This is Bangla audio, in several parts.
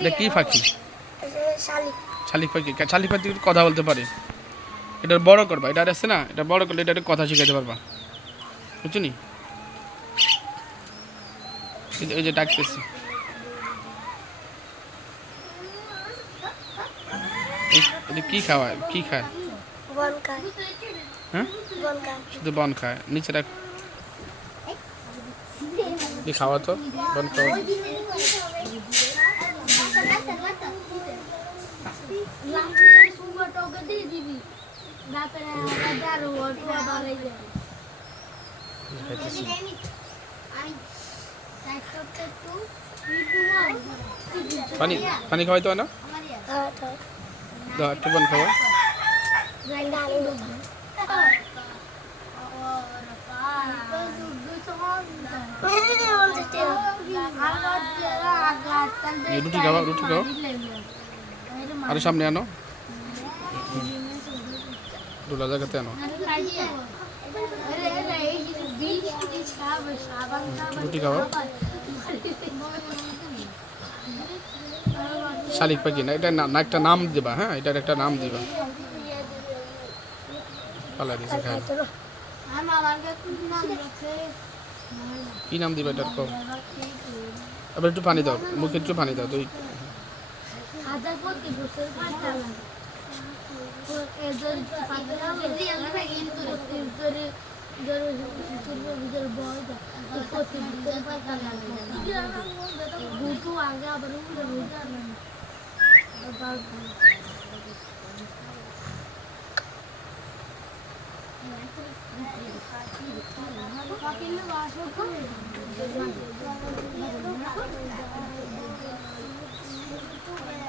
এটা কি পাখি? শালিক পাখি। শালিক পাখি কথা বলতে পারে। এটা বড় করবা, এটা আছে না, এটা বড় করলে এটা কথা শিখাতে পারবা, বুঝছো নি? এই যে ডাকতেছি, এটা কি খাওয়ায়, কি খায়? হ্যাঁ, শুধু বন খায়। নিচে রাখ, কি খাওয়া তো বন খাওয়া। পানি পানি খাওয়াই তো না, একটু বন খাওয়া। রুটি খাওয়া, রুটি খাওয়া, আরো সামনে আনো, দুলা জায়গাতে আনো, রুটি খাওয়া। শালিক পাখি না, এটা না, একটা নাম দিবা। হ্যাঁ, এটার একটা নাম দিবা। পালা দিছে খায়, কি নাম দিবা এটার? কম, আবার একটু পানি দাও, মুখে একটু পানি দাও। তুই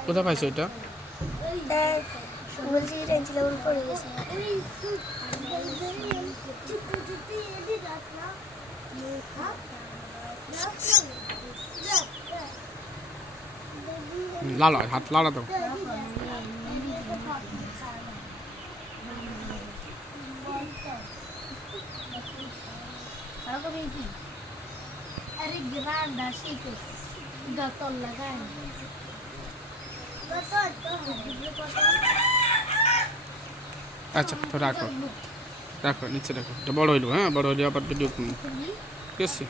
কোথায় পাইছো এটা? লালা, হাত লালা দাও। আচ্ছা, তো রাখো, রাখো নিচে রাখো। এটা বড় হইলো, হ্যাঁ, বড় হইলে আবার ভিডিও করুন, ঠিক আছে?